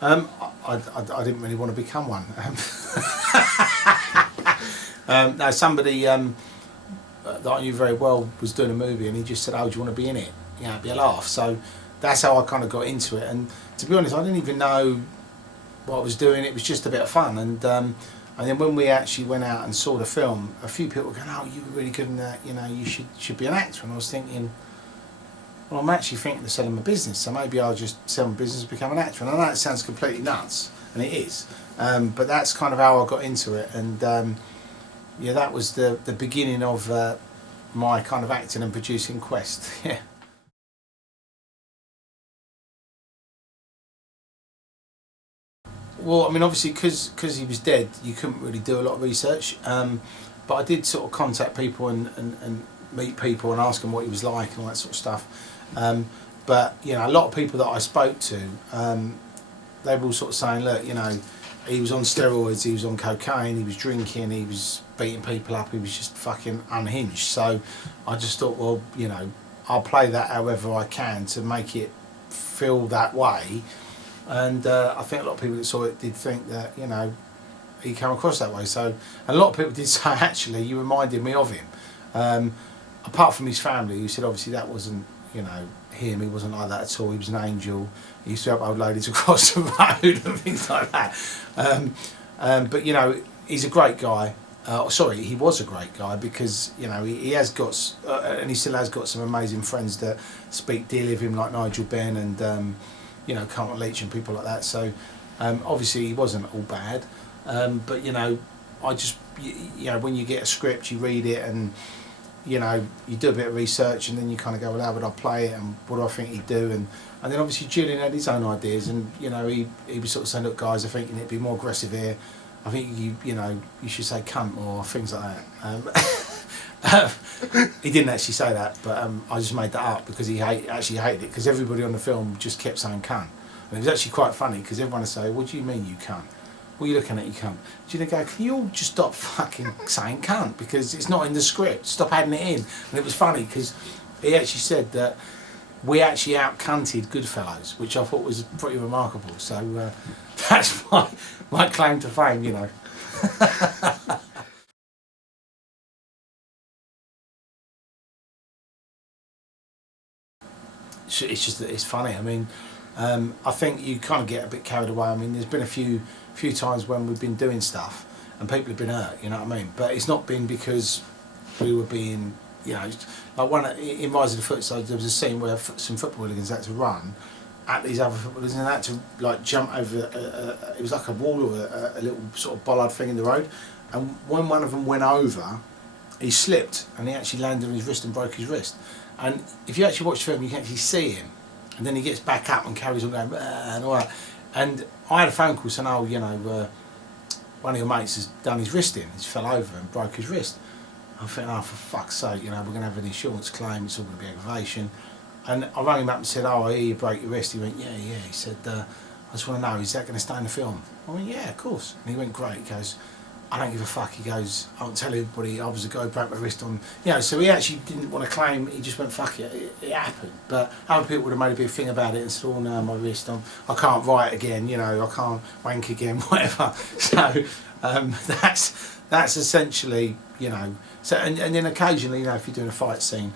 I didn't really want to become one. No, somebody that I knew very well was doing a movie, and he just said, "Oh, do you want to be in it? You know, it'd be a laugh." So that's how I kind of got into it. And to be honest, I didn't even know what I was doing. It was just a bit of fun. And then when we actually went out and saw the film, a few people were going, "Oh, you were really good in that. You know, you should be an actor." And I was thinking, well, I'm actually thinking of selling my business, so maybe I'll just sell my business and become an actor. And I know it sounds completely nuts, and it is, but that's kind of how I got into it. And yeah, that was the beginning of my kind of acting and producing quest. Yeah. Well, I mean, obviously, because he was dead, you couldn't really do a lot of research. But I did sort of contact people and meet people and ask them what he was like and all that sort of stuff. But you know, a lot of people that I spoke to, they were all sort of saying, look, you know, he was on steroids, he was on cocaine, he was drinking, he was beating people up, he was just fucking unhinged. So I just thought, well, you know, I'll play that however I can to make it feel that way. And I think a lot of people that saw it did think that, you know, he came across that way. So a lot of people did say, actually, you reminded me of him. Apart from his family, who said obviously that wasn't, you know, him. He wasn't like that at all. He was an angel. He used to help old ladies across the road and things like that. But you know, he's a great guy. Sorry, he was a great guy, because you know he has got and he still has got some amazing friends that speak dearly of him, like Nigel Benn and you know, Carlton Leach and people like that. So obviously he wasn't all bad. But you know, I just you know, when you get a script, you read it and you know, you do a bit of research, and then you kind of go, well, how would I play it, and what do I think he'd do, and then obviously Julian had his own ideas, and you know, he was sort of saying, look guys, I think it'd be more aggressive here, I think you know, you should say cunt or things like that. He didn't actually say that, but I just made that up because he actually hated it, because everybody on the film just kept saying cunt, and it was actually quite funny because everyone would say, what do you mean you cunt? What are you looking at, you cunt? Do you go, can you all just stop fucking saying cunt, because it's not in the script, stop adding it in. And it was funny because he actually said that we actually out-cunted Goodfellas, which I thought was pretty remarkable. So that's my claim to fame, you know. It's just that it's funny. I mean, I think you kind of get a bit carried away. I mean, there's been a few times when we've been doing stuff and people have been hurt, you know what I mean? But it's not been because we were being, you know, like one in Rise of the Footsoldier, there was a scene where some football hooligans had to run at these other footballers, and they had to like jump over. It was like a wall or a little sort of bollard thing in the road, and when one of them went over, he slipped and he actually landed on his wrist and broke his wrist. And if you actually watch the film, you can actually see him, and then he gets back up and carries on going and all that. And I had a phone call saying, oh, you know, one of your mates has done his wrist in, he's fell over and broke his wrist. I think, oh, for fuck's sake, you know, we're going to have an insurance claim, it's all going to be aggravation. And I rang him up and said, oh, I hear you broke your wrist. He went, yeah. He said, I just want to know, is that going to stay in the film? I went, yeah, of course. And he went, great. He goes, I don't give a fuck. He goes, I'll tell everybody I was the guy who broke my wrist on, you know, so he actually didn't want to claim, he just went, fuck it, it happened. But other people would have made a big thing about it and said, oh no, my wrist, I can't write again, you know, I can't wank again, whatever. So that's essentially, you know, so and then occasionally, you know, if you're doing a fight scene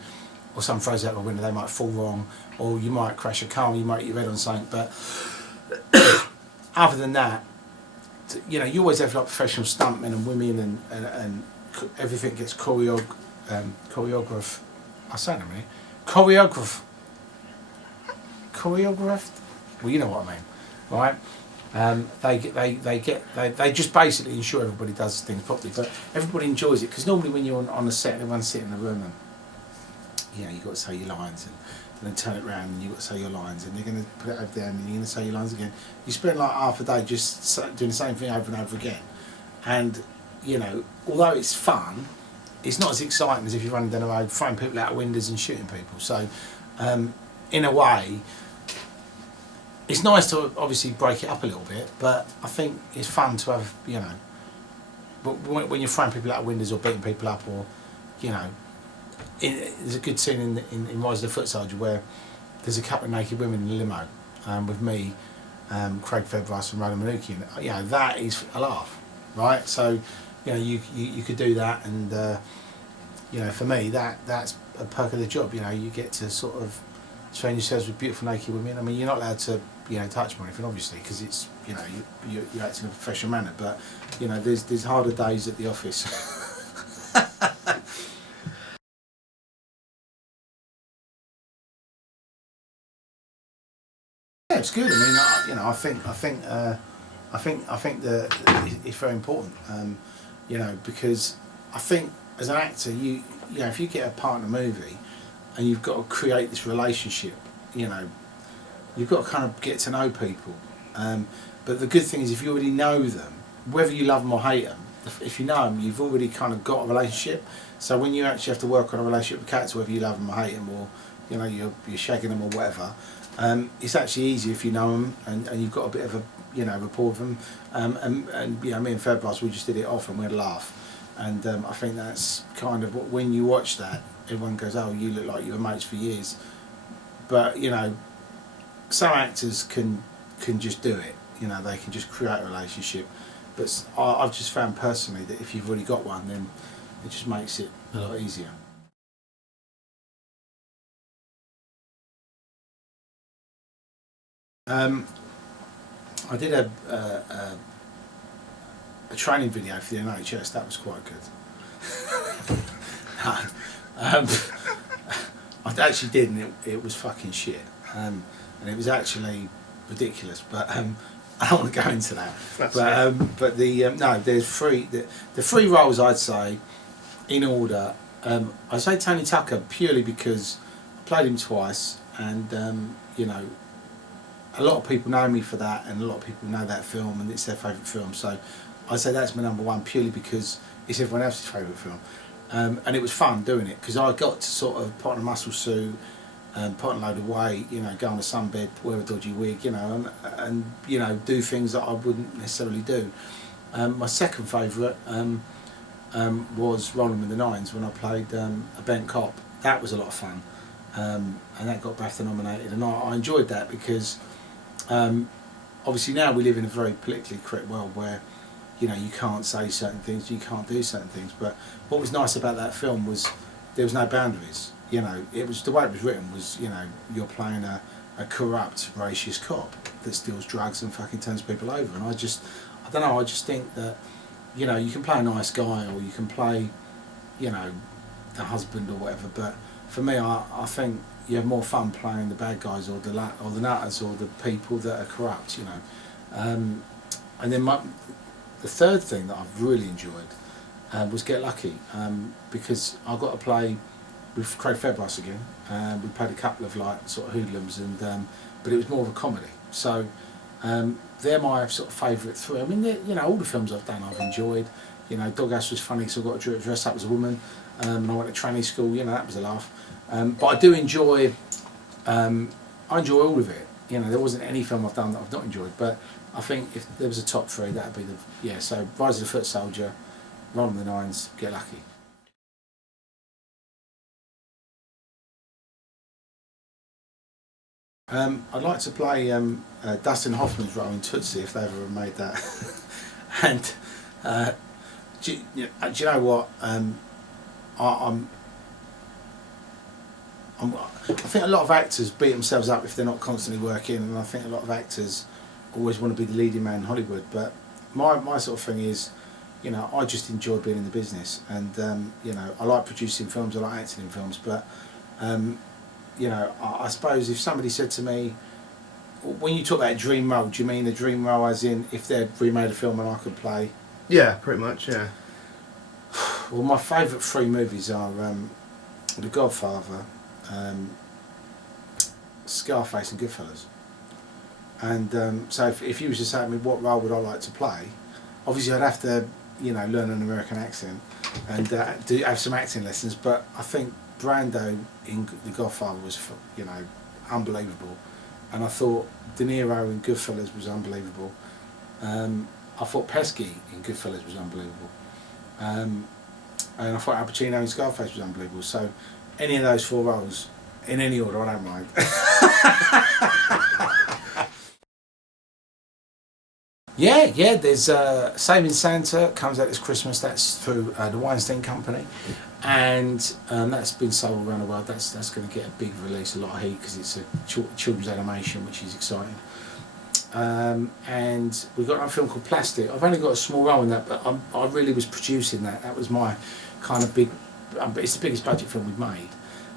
or someone throws out the window, they might fall wrong, or you might crash a car, you might hit your head on something, but other than that, you know, you always have like professional stuntmen and women and everything gets choreographed. I say that a minute. Choreographed. Well, you know what I mean, right? They just basically ensure everybody does things properly, but everybody enjoys it, because normally when you're on a set, everyone's sitting in the room and you know, you've got to say your lines and then turn it round and you've got to say your lines, and they're going to put it over there and then you're going to say your lines again. You spend like half a day just doing the same thing over and over again, and you know, although it's fun, it's not as exciting as if you're running down the road throwing people out of windows and shooting people. So in a way, it's nice to obviously break it up a little bit, but I think it's fun to have, you know, but when you're throwing people out of windows or beating people up, or you know, there's a good scene in Rise of the Footsoldier where there's a couple of naked women in a limo with me, Craig Fedrice and Roland Manukian, you know, that is a laugh, right? So, you know, you could do that, and you know, for me, that's a perk of the job. You know, you get to sort of train yourselves with beautiful naked women. I mean, you're not allowed to, you know, touch them or anything, obviously, because it's, you know, you're acting in a professional manner. But you know, there's harder days at the office. Yeah, it's good. I mean, you know, I think that it's very important. You know, because I think as an actor, you know, if you get a part in a movie, and you've got to create this relationship, you know, you've got to kind of get to know people. But the good thing is, if you already know them, whether you love them or hate them, if you know them, you've already kind of got a relationship. So when you actually have to work on a relationship with characters, whether you love them or hate them, or you know, you're shagging them or whatever, it's actually easier if you know them and you've got a bit of a, you know, rapport with them. And you know, me and Fedrice, we just did it off and we had a laugh. And I think that's kind of what, when you watch that, everyone goes, "Oh, you look like you were mates for years." But you know, some actors can just do it. You know, they can just create a relationship. But I've just found personally that if you've already got one, then it just makes it a lot easier. I did a training video for the NHS. That was quite good. No, um, I actually did, and it was fucking shit. And it was actually ridiculous. But I don't want to go into that. But the no, there's the three roles I'd say in order. I say Tony Tucker purely because I played him twice, and you know, a lot of people know me for that, and a lot of people know that film, and it's their favourite film. So I say that's my number one purely because it's everyone else's favourite film. And it was fun doing it because I got to sort of put on a muscle suit, put on a load of weight, you know, go on a sunbed, wear a dodgy wig, you know, and you know, do things that I wouldn't necessarily do. My second favourite was Rolling with the Nines when I played a bent cop. That was a lot of fun, and that got BAFTA nominated, and I enjoyed that because obviously now we live in a very politically correct world where, you know, you can't say certain things, you can't do certain things. But what was nice about that film was there was no boundaries. You know, it was the way it was written was, you know, you're playing a corrupt, racist cop that steals drugs and fucking turns people over. And I don't know, I just think that, you know, you can play a nice guy or you can play, you know, the husband or whatever. But for me, I think you have more fun playing the bad guys or the nutters or the people that are corrupt, you know. And then the third thing that I've really enjoyed was Get Lucky, because I got to play with Craig Fedrice again. We played a couple of like sort of hoodlums, and but it was more of a comedy. So they're my sort of favourite three. I mean, you know, all the films I've done I've enjoyed. You know, Doghouse was funny because I got to dress up as a woman, and I went to training school. You know, that was a laugh. But I do enjoy. I enjoy all of it. You know, there wasn't any film I've done that I've not enjoyed. But I think if there was a top three, that'd be the So Rise of the Footsoldier, Rolling the Nines, Get Lucky. I'd like to play Dustin Hoffman's role in Tootsie if they ever made that. And do you know what? I think a lot of actors beat themselves up if they're not constantly working, and I think a lot of actors always want to be the leading man in Hollywood. But my sort of thing is, you know, I just enjoy being in the business, and you know, I like producing films, I like acting in films, but you know, I suppose if somebody said to me, when you talk about dream role, do you mean a dream role as in if they'd remade a film and I could play? Yeah, pretty much, yeah. Well, my favourite three movies are The Godfather, Scarface and Goodfellas. And so if you was to say to me what role would I like to play, obviously I'd have to, you know, learn an American accent and have some acting lessons, but I think Brando in The Godfather was, you know, unbelievable, and I thought De Niro in Goodfellas was unbelievable. I thought Pesci in Goodfellas was unbelievable, and I thought Al Pacino in Scarface was unbelievable. So any of those four roles, in any order, I don't mind. Yeah. There's Saving Santa comes out this Christmas. That's through the Weinstein Company, and that's been sold around the world. That's going to get a big release, a lot of heat because it's a children's animation, which is exciting. And we've got another film called Plastic. I've only got a small role in that, but I really was producing that. That was my kind of big. It's the biggest budget film we've made,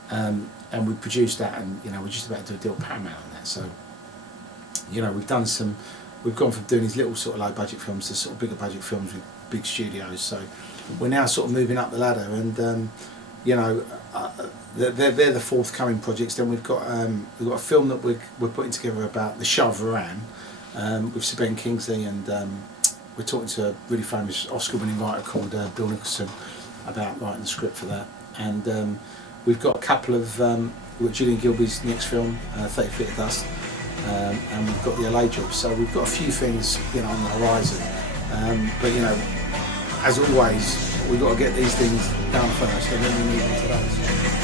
and we produced that, and we're just about to do a deal with Paramount on that. So, we've done some. We've gone from doing these little sort of low budget films to sort of bigger budget films with big studios. So we're now sort of moving up the ladder, and they're the forthcoming projects. Then we've got a film that we're putting together about the Shah of Iran with Sir Ben Kingsley, and we're talking to a really famous Oscar-winning writer called Bill Nicholson about writing the script for that. And we've got a couple of Gillian Gilby's next film, 30 Feet of Dust. And we've got the LA job, so we've got a few things on the horizon. But as always, we've got to get these things done first, and then we move on to those.